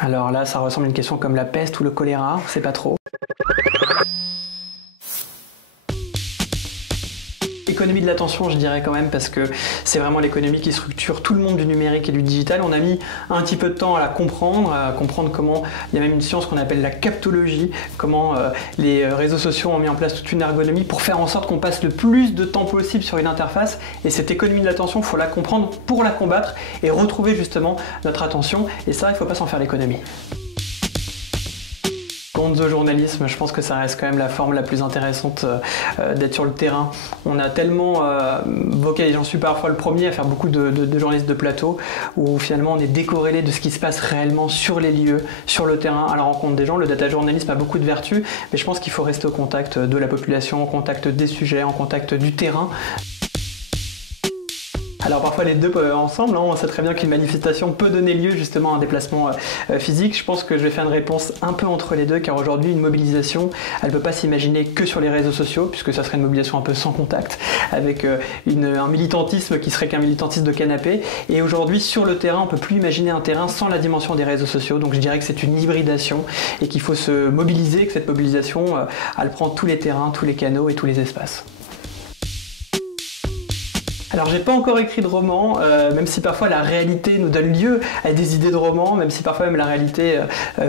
Alors là, ça ressemble à une question comme la peste ou le choléra, on sait pas trop. L'économie de l'attention, je dirais quand même, parce que c'est vraiment l'économie qui structure tout le monde du numérique et du digital. On a mis un petit peu de temps à la comprendre, comment il y a même une science qu'on appelle la captologie, comment les réseaux sociaux ont mis en place toute une ergonomie pour faire en sorte qu'on passe le plus de temps possible sur une interface. Et cette économie de l'attention, il faut la comprendre pour la combattre et retrouver justement notre attention. Et ça, il ne faut pas s'en faire l'économie. The journalisme, je pense que ça reste quand même la forme la plus intéressante d'être sur le terrain. On a tellement vocalisé, j'en suis parfois le premier à faire beaucoup de journalistes de plateau, où finalement on est décorrélé de ce qui se passe réellement sur les lieux, sur le terrain, à la rencontre des gens. Le data journalisme a beaucoup de vertus, mais je pense qu'il faut rester au contact de la population, au contact des sujets, en contact du terrain. Alors parfois les deux ensemble, on sait très bien qu'une manifestation peut donner lieu justement à un déplacement physique. Je pense que je vais faire une réponse un peu entre les deux, car aujourd'hui une mobilisation, elle ne peut pas s'imaginer que sur les réseaux sociaux, puisque ça serait une mobilisation un peu sans contact, avec un militantisme qui serait qu'un militantisme de canapé. Et aujourd'hui sur le terrain, on ne peut plus imaginer un terrain sans la dimension des réseaux sociaux. Donc je dirais que c'est une hybridation et qu'il faut se mobiliser, que cette mobilisation, elle prend tous les terrains, tous les canaux et tous les espaces. Alors j'ai pas encore écrit de roman, même si parfois la réalité nous donne lieu à des idées de roman, même si parfois même la réalité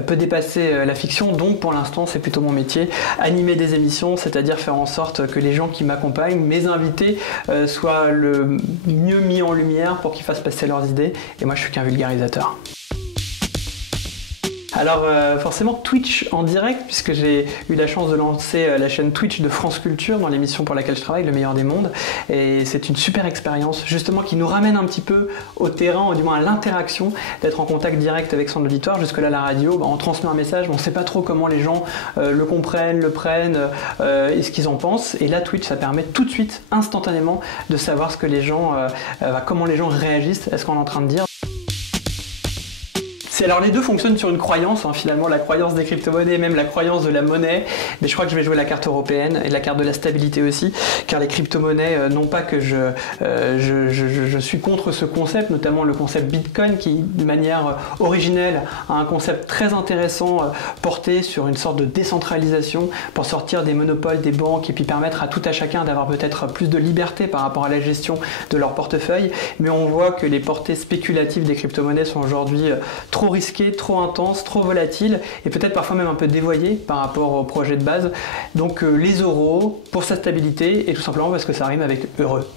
peut dépasser la fiction, donc pour l'instant c'est plutôt mon métier, animer des émissions, c'est-à-dire faire en sorte que les gens qui m'accompagnent, mes invités, soient le mieux mis en lumière pour qu'ils fassent passer leurs idées, et moi je suis qu'un vulgarisateur. Alors forcément Twitch en direct, puisque j'ai eu la chance de lancer la chaîne Twitch de France Culture dans l'émission pour laquelle je travaille, Le Meilleur des Mondes, et c'est une super expérience justement qui nous ramène un petit peu au terrain, ou du moins à l'interaction, d'être en contact direct avec son auditoire. Jusque là la radio, on transmet un message, mais on ne sait pas trop comment les gens le comprennent, le prennent et ce qu'ils en pensent, et là Twitch ça permet tout de suite, instantanément, de savoir ce que les gens, comment les gens réagissent à ce qu'on est en train de dire. Alors les deux fonctionnent sur une croyance, finalement, la croyance des crypto-monnaies et même la croyance de la monnaie, mais je crois que je vais jouer la carte européenne et la carte de la stabilité aussi, car les crypto-monnaies, non pas que je suis contre ce concept, notamment le concept Bitcoin qui, de manière originelle, a un concept très intéressant porté sur une sorte de décentralisation pour sortir des monopoles des banques et puis permettre à tout à chacun d'avoir peut-être plus de liberté par rapport à la gestion de leur portefeuille, mais on voit que les portées spéculatives des crypto-monnaies sont aujourd'hui trop risqué, trop intense, trop volatile et peut-être parfois même un peu dévoyé par rapport au projet de base. Donc les euros pour sa stabilité et tout simplement parce que ça rime avec heureux.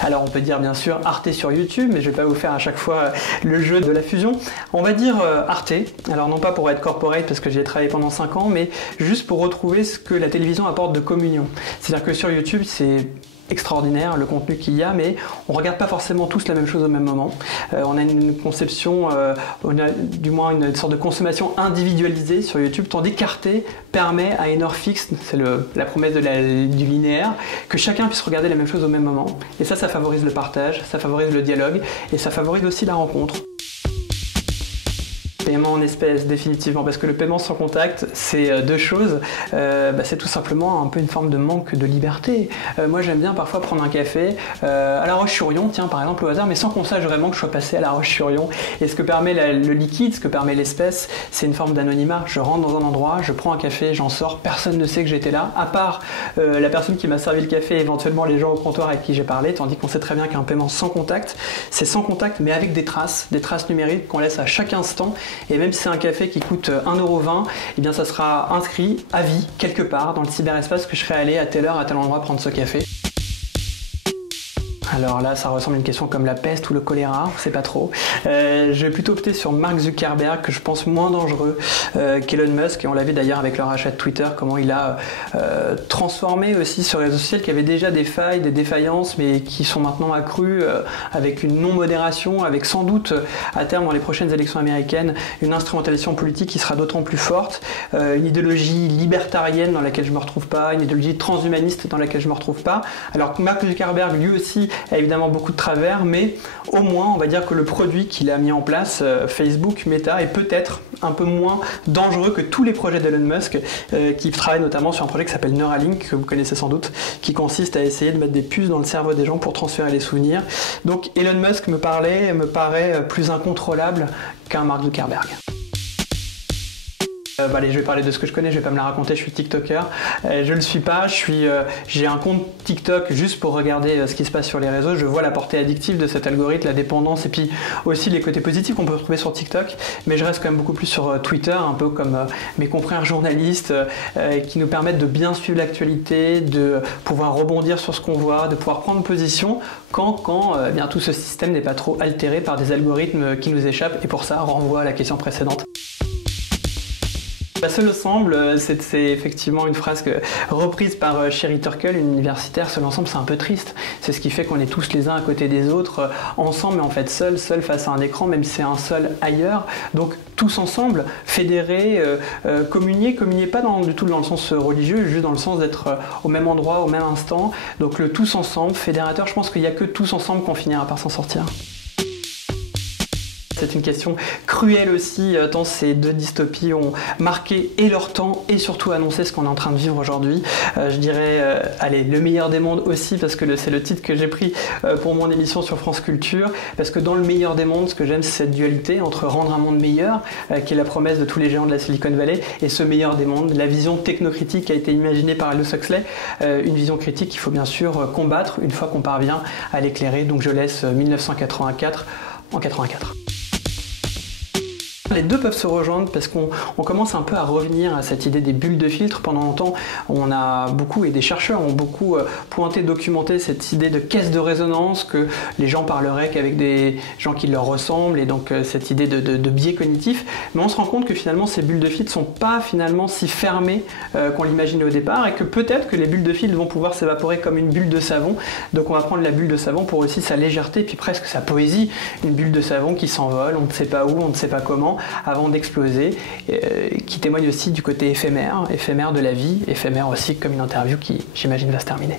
Alors on peut dire bien sûr Arte sur YouTube, mais je vais pas vous faire à chaque fois le jeu de la fusion. On va dire Arte, alors non pas pour être corporate parce que j'y ai travaillé pendant 5 ans, mais juste pour retrouver ce que la télévision apporte de communion. C'est-à-dire que sur YouTube c'est extraordinaire le contenu qu'il y a, mais on regarde pas forcément tous la même chose au même moment. On a une conception, on a du moins une sorte de consommation individualisée sur YouTube, tandis qu'Arte permet à une heure fixe, c'est la promesse du linéaire, que chacun puisse regarder la même chose au même moment. Et ça favorise le partage, ça favorise le dialogue et ça favorise aussi la rencontre. Paiement en espèces, définitivement, parce que le paiement sans contact, c'est deux choses. C'est tout simplement un peu une forme de manque de liberté. Moi, j'aime bien parfois prendre un café à La Roche-sur-Yon, tiens, par exemple, au hasard, mais sans qu'on sache vraiment que je sois passé à La Roche-sur-Yon. Et ce que permet le liquide, ce que permet l'espèce, c'est une forme d'anonymat. Je rentre dans un endroit, je prends un café, j'en sors, personne ne sait que j'étais là, à part la personne qui m'a servi le café et éventuellement les gens au comptoir avec qui j'ai parlé, tandis qu'on sait très bien qu'un paiement sans contact, c'est sans contact, mais avec des traces numériques qu'on laisse à chaque instant. Et même si c'est un café qui coûte 1,20 €, eh bien ça sera inscrit à vie quelque part dans le cyberespace que je serai allé à telle heure, à tel endroit prendre ce café. Alors là, ça ressemble à une question comme la peste ou le choléra, on ne sait pas trop. Je vais plutôt opter sur Mark Zuckerberg, que je pense moins dangereux qu'Elon Musk, et on l'a vu d'ailleurs avec le rachat de Twitter, comment il a transformé aussi sur les réseaux sociaux qui avaient déjà des failles, des défaillances, mais qui sont maintenant accrues avec une non-modération, avec sans doute à terme dans les prochaines élections américaines, une instrumentalisation politique qui sera d'autant plus forte, une idéologie libertarienne dans laquelle je ne me retrouve pas, une idéologie transhumaniste dans laquelle je ne me retrouve pas. Alors que Mark Zuckerberg, lui aussi, a évidemment beaucoup de travers, mais au moins on va dire que le produit qu'il a mis en place, Facebook, Meta, est peut-être un peu moins dangereux que tous les projets d'Elon Musk, qui travaille notamment sur un projet qui s'appelle Neuralink, que vous connaissez sans doute, qui consiste à essayer de mettre des puces dans le cerveau des gens pour transférer les souvenirs. Donc Elon Musk me paraît plus incontrôlable qu'un Mark Zuckerberg. Allez, je vais parler de ce que je connais, je vais pas me la raconter, je suis TikToker. Je le suis pas, j'ai un compte TikTok juste pour regarder ce qui se passe sur les réseaux. Je vois la portée addictive de cet algorithme, la dépendance et puis aussi les côtés positifs qu'on peut trouver sur TikTok. Mais je reste quand même beaucoup plus sur Twitter, un peu comme mes confrères journalistes qui nous permettent de bien suivre l'actualité, de pouvoir rebondir sur ce qu'on voit, de pouvoir prendre position quand bien tout ce système n'est pas trop altéré par des algorithmes qui nous échappent. Et pour ça, renvoie à la question précédente. Seul ensemble, c'est effectivement une phrase reprise par Sherry Turkle, une universitaire. Seul ensemble, c'est un peu triste. C'est ce qui fait qu'on est tous les uns à côté des autres, ensemble, mais en fait seul face à un écran, même si c'est un seul ailleurs. Donc tous ensemble, fédérés, communier pas du tout dans le sens religieux, juste dans le sens d'être au même endroit, au même instant. Donc le tous ensemble, fédérateur, je pense qu'il n'y a que tous ensemble qu'on finira par s'en sortir. C'est une question cruelle aussi, tant ces deux dystopies ont marqué et leur temps et surtout annoncé ce qu'on est en train de vivre aujourd'hui. Je dirais, allez, le meilleur des mondes aussi, parce que c'est le titre que j'ai pris pour mon émission sur France Culture, parce que dans le meilleur des mondes, ce que j'aime, c'est cette dualité entre rendre un monde meilleur, qui est la promesse de tous les géants de la Silicon Valley, et ce meilleur des mondes, la vision technocritique qui a été imaginée par Aldous Huxley, une vision critique qu'il faut bien sûr combattre une fois qu'on parvient à l'éclairer. Donc je laisse 1984 en 84. Les deux peuvent se rejoindre parce qu'on commence un peu à revenir à cette idée des bulles de filtre. Pendant longtemps, on a beaucoup, et des chercheurs ont beaucoup pointé, documenté cette idée de caisse de résonance, que les gens parleraient qu'avec des gens qui leur ressemblent, et donc cette idée de biais cognitif. Mais on se rend compte que finalement ces bulles de filtre sont pas finalement si fermées qu'on l'imaginait au départ, et que peut-être que les bulles de filtre vont pouvoir s'évaporer comme une bulle de savon. Donc on va prendre la bulle de savon pour aussi sa légèreté, puis presque sa poésie. Une bulle de savon qui s'envole, on ne sait pas où, on ne sait pas comment, avant d'exploser, qui témoigne aussi du côté éphémère de la vie, éphémère aussi comme une interview qui, j'imagine, va se terminer.